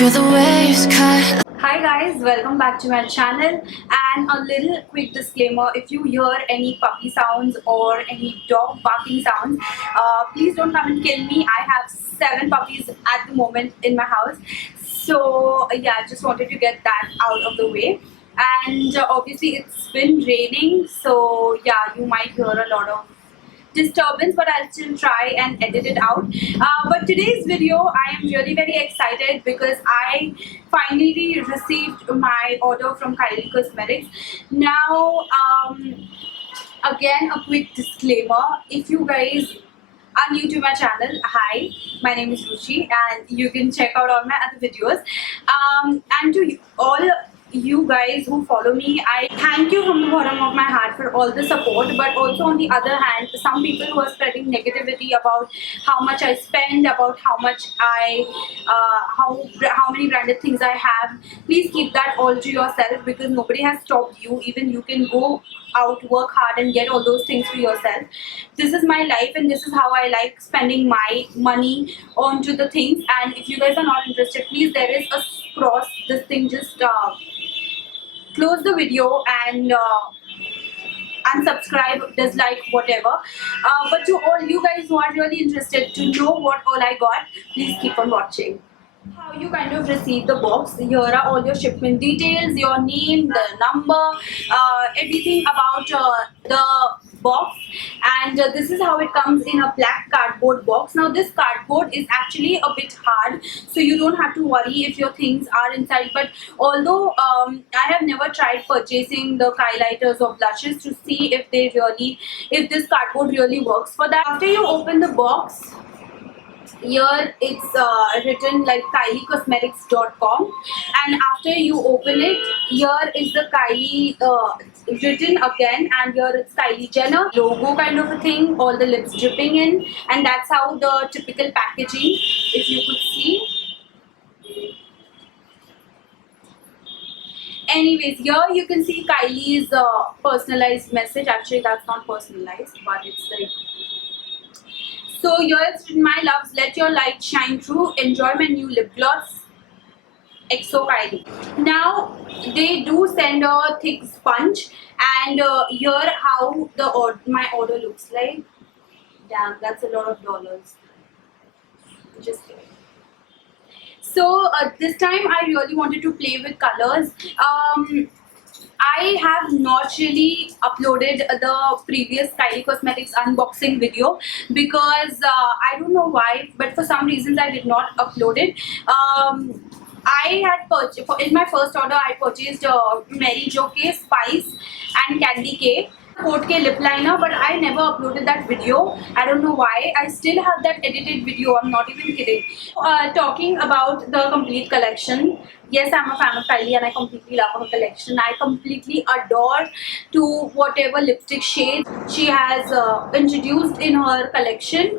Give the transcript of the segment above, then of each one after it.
Feel the waves cut. Hi guys, welcome back to my channel. And a little quick disclaimer: if you hear any puppy sounds or any dog barking sounds, please don't come and kill me. I have 7 puppies at the moment in my house, so yeah, just wanted to get that out of the way. And obviously it's been raining, so yeah, you might hear a lot of disturbance, but I'll still try and edit it out. But today's video, I am really very excited because I finally received my order from Kylie Cosmetics. Now, again, a quick disclaimer: if you guys are new to my channel, hi, my name is Ruchi, and you can check out all my other videos. And to all you guys who follow me, I thank you from the bottom of my heart for all the support. But also on the other hand, some people who are spreading negativity about how much I spend, about how much how many branded things I have, please keep that all to yourself, because nobody has stopped you. Even you can go out, work hard and get all those things for yourself. This is my life and this is how I like spending my money onto the things. And if you guys are not interested, please, there is a cross this thing, just close the video and unsubscribe, dislike, whatever. But to all you guys who are really interested to know what all I got, please keep on watching. How you kind of receive the box. Here are all your shipment details, your name, the number, everything about the box. And this is how it comes in a black cardboard box. Now this cardboard is actually a bit hard, so you don't have to worry if your things are inside. But although I have never tried purchasing the highlighters or blushes to see if this cardboard really works for that. After you open the box, here it's written like kyliecosmetics.com, and after you open it, here is the Kylie written again, and here it's Kylie Jenner logo kind of a thing, all the lips dripping in, and that's how the typical packaging, if you could see. Anyways, here you can see Kylie's personalized message. Actually, that's not personalized, but it's like, so here it's written, my loves, let your light shine through. Enjoy my new lip gloss, XO Kylie. Now they do send a thick sponge, and here how my order looks like. Damn, that's a lot of dollars. Just kidding. So this time I really wanted to play with colors. I have not really uploaded the previous Kylie Cosmetics unboxing video because I don't know why, but for some reasons I did not upload it. I had purchased, in my first order, I purchased Mary Jo K Spice and Candy K Coat K lip liner, but I never uploaded that video. I don't know why. I still have that edited video. I'm not even kidding. Talking about the complete collection. Yes, I'm a fan of Kylie and I completely love her collection. I completely adore to whatever lipstick shades she has introduced in her collection,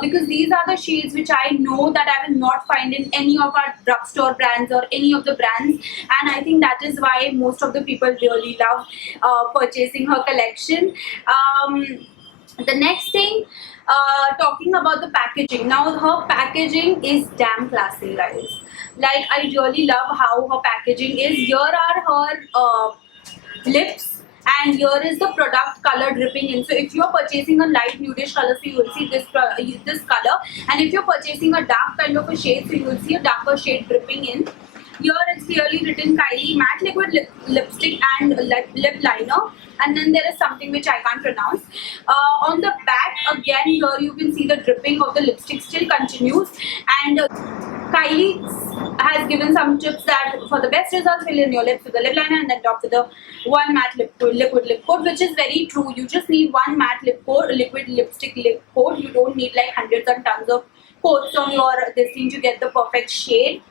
because these are the shades which I know that I will not find in any of our drugstore brands or any of the brands, and I think that is why most of the people really love purchasing her collection. The next thing, talking about the packaging. Now her packaging is damn classy, guys. Like, I really love how her packaging is. Here are her lips, and here is the product color dripping in. So if you are purchasing a light nudish color, so you will see this color, and if you're purchasing a dark kind of a shade, so you will see a darker shade dripping in. Here it's clearly written Kylie matte liquid lipstick and lip liner, and then there is something which I can't pronounce. On the back again, here you can see the dripping of the lipstick still continues, and Kylie has given some tips that for the best results, fill in your lips with the lip liner and then top with the one matte liquid lip coat, which is very true. You just need one matte lip coat, liquid lipstick lip coat. You don't need like hundreds and tons of coats on your this thing to get the perfect shade.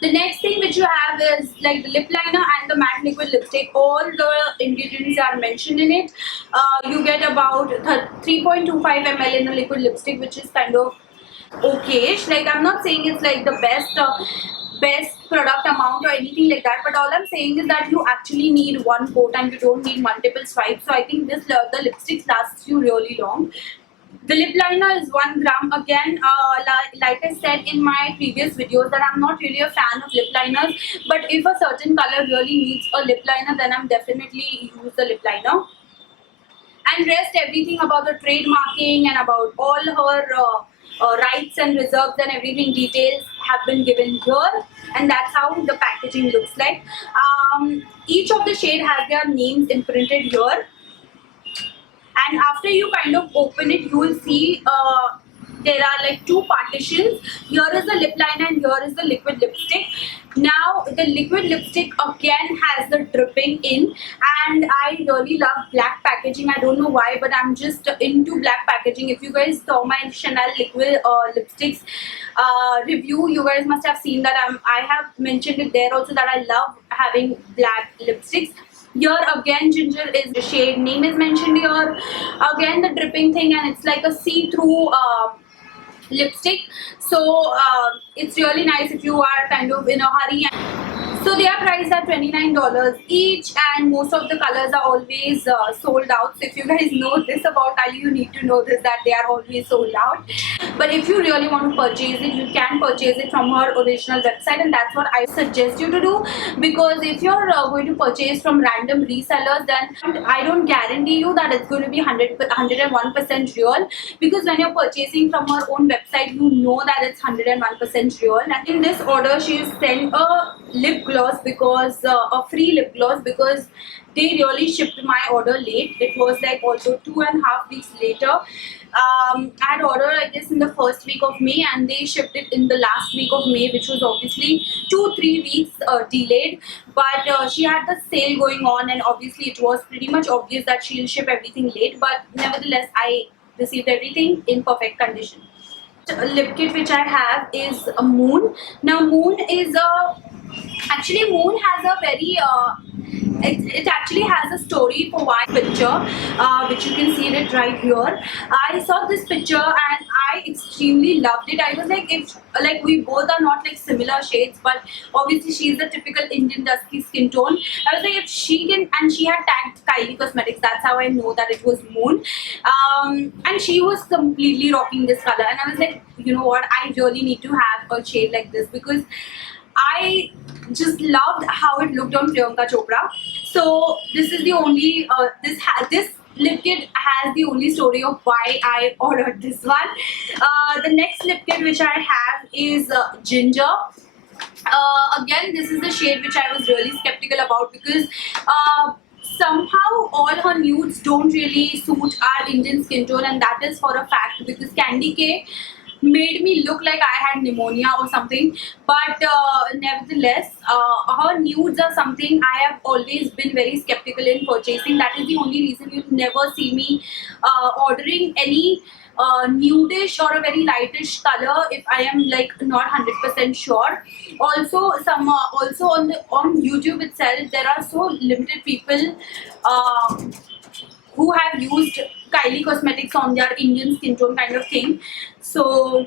The next thing which you have is like the lip liner and the matte liquid lipstick. All the ingredients are mentioned in it. You get about 3.25 ml in the liquid lipstick, which is kind of okayish. Like, I'm not saying it's like the best product amount or anything like that, but all I'm saying is that you actually need one coat and you don't need multiple swipes. So I think the lipstick lasts you really long. The lip liner is 1 gram. Again, like I said in my previous videos, that I'm not really a fan of lip liners. But if a certain color really needs a lip liner, then I'm definitely use the lip liner. And rest everything about the trademarking and about all her rights and reserves and everything details have been given here, and that's how the packaging looks like. Each of the shade has their names imprinted here, and after you kind of open it, you will see there are like two partitions. Here is the lip liner and here is the liquid lipstick. Now the liquid lipstick again has the dripping in, and I really love black packaging. I don't know why, but I'm just into black packaging. If you guys saw my Chanel liquid lipsticks review, you guys must have seen that I have mentioned it there also, that I love having black lipsticks. Here again, ginger is the shade name is mentioned here. Again, the dripping thing, and it's like a see-through lipstick. So it's really nice if you are kind of in a hurry. So they are priced at $29 each, and most of the colors are always sold out. So if you guys know this about Kylie, you need to know this, that they are always sold out. But if you really want to purchase it, you can purchase it from her original website, and that's what I suggest you to do. Because if you're going to purchase from random resellers, then I don't guarantee you that it's going to be 101% real. Because when you're purchasing from her own website, you know that it's 101% real. And in this order, she sent a lip gloss, because a free lip gloss, because they really shipped my order late. It was like also 2.5 weeks later. I had ordered, I guess, in the first week of May, and they shipped it in the last week of May, which was obviously 2-3 weeks delayed. But she had the sale going on, and obviously it was pretty much obvious that she'll ship everything late. But nevertheless, I received everything in perfect condition. The lip kit which I have is a Moon. Now Moon is a actually Moon has a very it actually has a story for why picture, which you can see it right here. I saw this picture and I extremely loved it. I was like, if like we both are not like similar shades, but obviously she's the typical Indian dusky skin tone. I was like, if she can, and she had tagged Kylie Cosmetics, that's how I know that it was Moon. And she was completely rocking this color, and I was like, you know what, I really need to have a shade like this, because I just loved how it looked on Priyanka Chopra. So this is the only this lip kit has the only story of why I ordered this one. The next lip kit which I have is Ginger. Again, this is the shade which I was really skeptical about, because somehow all her nudes don't really suit our Indian skin tone, and that is for a fact, because Candy K made me look like I had pneumonia or something. But nevertheless, her nudes are something I have always been very skeptical in purchasing. That is the only reason you'll never see me ordering any nudish or a very lightish color if I am like not 100% sure. Also, some also on YouTube itself, there are so limited people who have used Kylie Cosmetics on their Indian skin tone kind of thing. So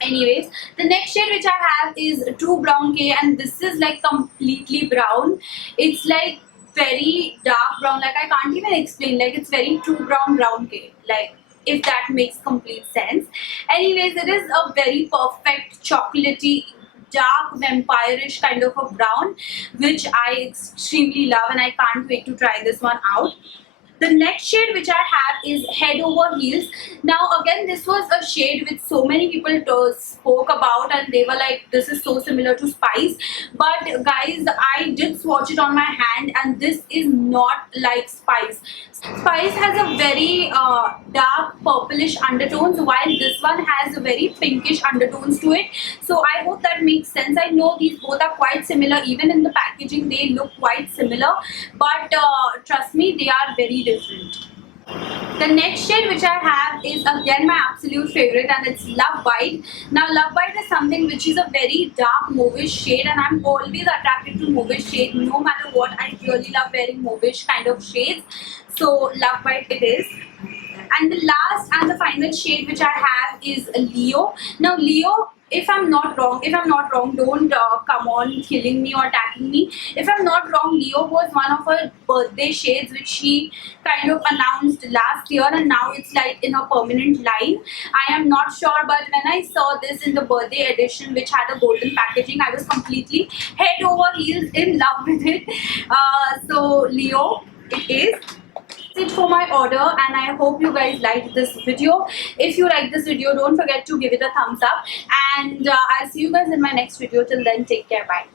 anyways, the next shade which I have is True Brown K, and this is like completely brown. It's like very dark brown, like I can't even explain, like it's very True Brown K, like if that makes complete sense. Anyways, it is a very perfect chocolatey dark vampire-ish kind of a brown, which I extremely love, and I can't wait to try this one out. The next shade which I have is Head Over Heels. Now again, this was a shade which so many people spoke about, and they were like, this is so similar to Spice. But guys, I did swatch it on my hand, and this is not like Spice. Spice has a very dark purplish undertones, while this one has a very pinkish undertones to it. So I hope that makes sense. I know these both are quite similar, even in the packaging they look quite similar, but trust me, they are very different. The next shade which I have is again my absolute favorite, and it's Love Bite. Now Love Bite is something which is a very dark mauvish shade, and I'm always attracted to mauvish shade. No matter what, I really love wearing mauvish kind of shades. So Love Bite it is. And the last and the final shade which I have is Leo. Now Leo if I'm not wrong, don't come on killing me or attacking me. If I'm not wrong, Leo was one of her birthday shades which she kind of announced last year, and now it's like in a permanent line. I am not sure, but when I saw this in the birthday edition, which had a golden packaging, I was completely head over heels in love with it. So Leo, it is it for my order, and I hope you guys liked this video. If you like this video, don't forget to give it a thumbs up, and I'll see you guys in my next video. Till then, take care, bye.